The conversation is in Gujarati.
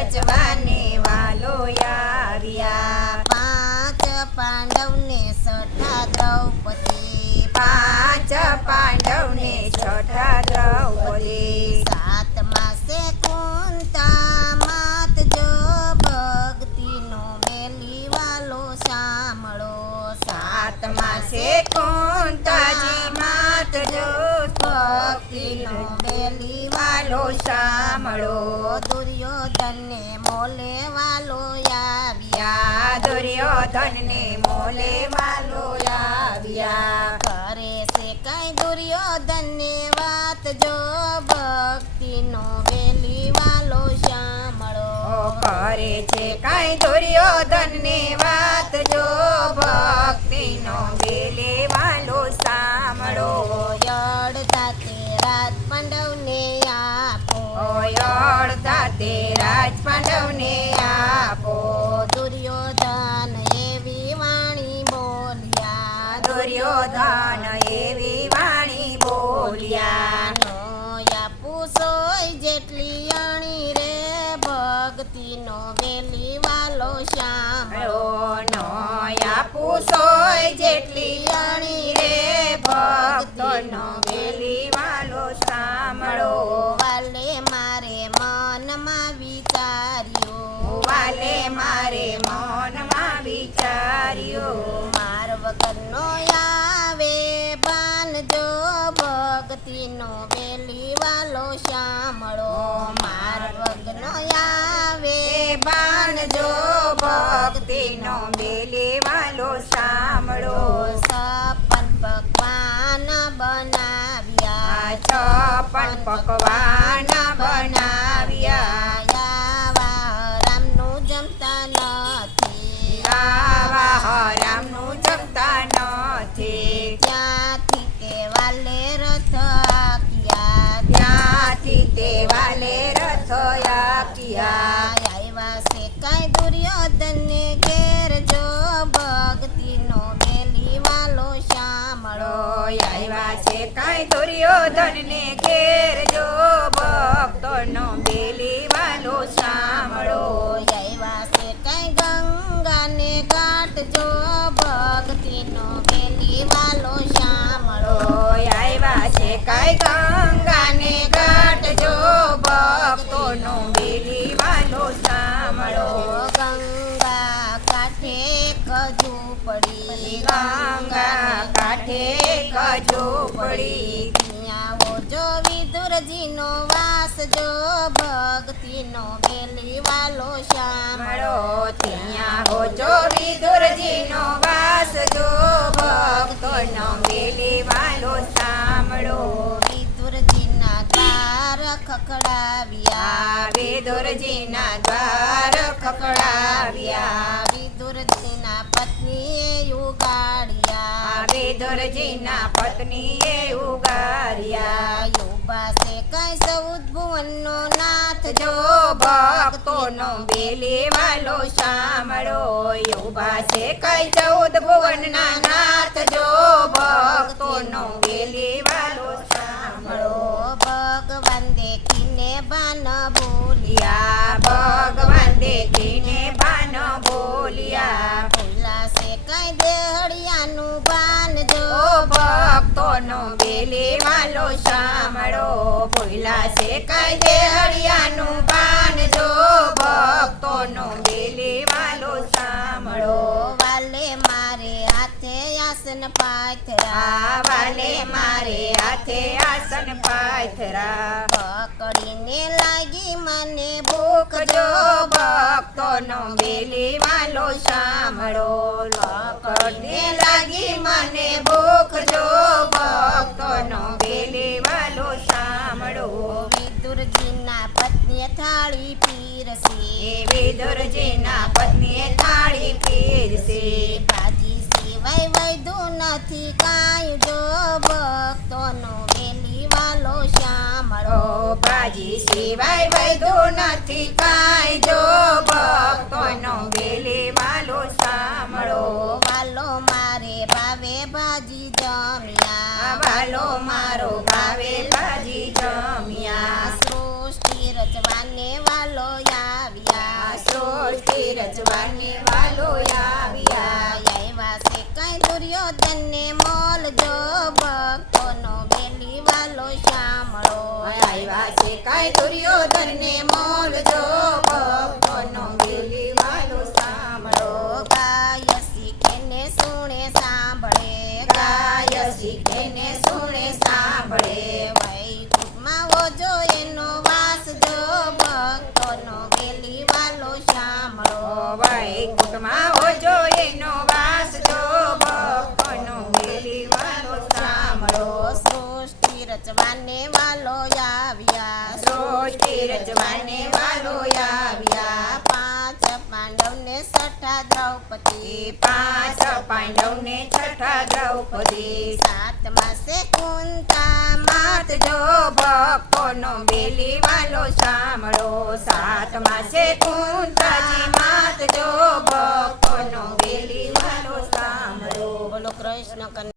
રચવાને વાલો આવ્યા. પાંચ પાંડવને છઠ્ઠા દ્રૌપદી, પાંચ પાંડવને છઠ્ઠા દ્રૌપદી. સાતમા છે કુંતા માત, જો ભક્તિનો મેલી વાલો સાંભળો. સાતમા છે કુંતાજી માત, જો ભક્તિનો મેલી વાલો સાંભળો. દુર્યોધનને મોલે વાલો આવ્યા, દુર્યોધનને મોલે વાલો આવ્યા. કરે છે કઈ દુર્યોધનને વાત, જો ભક્તિનો વેલી વાલો સાંભળો. કરે છે કઈ દુર્યોધનને વાત, જો ભક્તિનો બેલે વાલો સાંભળો. અડધા તે રાજ પાંડવને આપો, અડધા તે રાજ પાંડવને આપો. દુર્યોધન એવી વાણી બોલ્યા, દુર્યોધન એવી વાણી બોલ્યા. નો આપું સોય જેટલી અણી રે, ભક્તિનો વેલી વાલો સાંભળો. નો આપું સોય જેટલી અણી રે, ભક્તોનો બેલી વાલો સાંભળો. વાલે મારે મનમાં વિચાર્યું, વાલે મારે મનમાં વિચાર્યું. માર વગરનો આવે બાન, જો ભક્તિનો વેલી વાલો સાંભળો. માર વગરનો આવે બાણ, જો ભક્તિનો બેલી વાલો સાંભળો. સપન પકવાન બનાવ્યા, છપ્પન પકવાન બનાવ્યા. આવા રામનું જમતા નથી, આવા રામનું જમતા નથી. ત્યાંથી તે વાલે રથ આખ્યા, ત્યાંથી તે વાલે રથ આખ્યા. આવ્યા છે કઈ દુર્યોધનને ઘેર, જો ભક્તિનો મેલી વાલો સાંભળો. આવ્યા છે કઈ દુર્યોધનને ઘેર, જો ભક્તોનો બેલી વાલો સાંભળો. આવ્યા છે કઈ ગંગાને ઘાટ, જો ભક્તિનો મેલી વાલો સાંભળો. આવ્યા છે કઈ ગંગાને ઘાટ, જો ભક્તોનો બેલી વાલો સાંભળો. ગંગા કાંઠે ઝૂંપડી, ગંગા કાંઠે ઝૂંપડી. ત્યાં ઓજો વિદુરજીનો વાસ, જો ભક્તિનો બેલી વાલો સાંભળો. ત્યાં હોજો વિદુરજીનો વાસ, જો ભક્તોનો બેલી વાલો સાંભળો. વિદુરજીના દ્વાર ખખડાવ્યા, વિદુરજીના દ્વાર ખખડાવ્યા. વિદુરજીના પત્નીએ ઉગાડ્યા, વિદુરજીના પત્નીએ ઉગાર્યા. યુબા છે કઈ સૌદ ભુવનનો નાથ, જો ભક્તોનો બેલી વાલો સાંભળો. ઉભા છે કઈ 14 ભુવનના નાથ, જો ભક્તોનો બેલી વાલો સાંભળો. ભગવાન દેખીને ભાન ભૂલ્યા, ભગવાન દેખીને ભાન બોલ્યા. ભૂલા છે કઈ દેહડિયાનું ભાન, જો ભક્તોનો બેલી વાલો સાંભળો. ભૂલા છે કઈ દેહડિયાનું ભાન, જો ભક્તોનો બેલી વાલો સાંભળો. વાલે મારે હાથે આસન પાથરા, વાલે મારે હાથે આસન પાથરા. પકડીને લાગી મને ભૂખ, જો ભક્તોનો બેલી વાલો સાંભળો. પકડને લાગી મને ભૂખ, જો ભક્તોનો બેલી વાલો સાંભળો. વિદુરજીના પત્નીએ થાળી પીરસી, વિદુરજીના પત્નીએ થાળી પીરસી. ભાજી સિવાય વૈધું નથી કાંઈ, જો ભક્તોનો વેલી વાલો સાંભળો. ભાજી સિવાય વૈધું નથી કાંઈ, જો ભક્તોનો બેલી વાલો સાંભળો. વાલો મારે ભાવે ભાજી જમ્યા, વાલો મારો ભાવે ભાજી જમ્યા. સૃષ્ટિ રચવાને વાલો આવ્યા સૃષ્ટિ રચવાને વાલો આવ્યા આવ્યા છે કઈ દુર્યોધનને મોલ જો ભક્તોનો બેલી વાલો સાંભળો આવ્યા છે કાંઈ દુર્યોધનને મોલ જો ભક્તોનો બેલી વાલો સાંભળો ગાય શીખેને સુણે સાંભળે ગાય શીખેને સુણે સાંભળે વૈકુંઠમાં ઓજો એનો વાસ જો ભક્તોનો બેલી વાલો સાંભળો વૈકુંઠમાં ઓજો એનો વાસ જો ભક્તોનો બેલી વાલો સાંભળો સૃષ્ટિ રચવાને વાલો આવ્યા સૃષ્ટિ રચવાને વાલો આવ્યા પાંચ પાંડવને છઠ્ઠા દ્રૌપદી પાંચ પાંડવને છઠ્ઠા દ્રૌપદી સાતમા છે કુંતા માત જો ભક્તોનો બેલી વાલો સાંભળો સાતમા છે કુંતાજી માત જો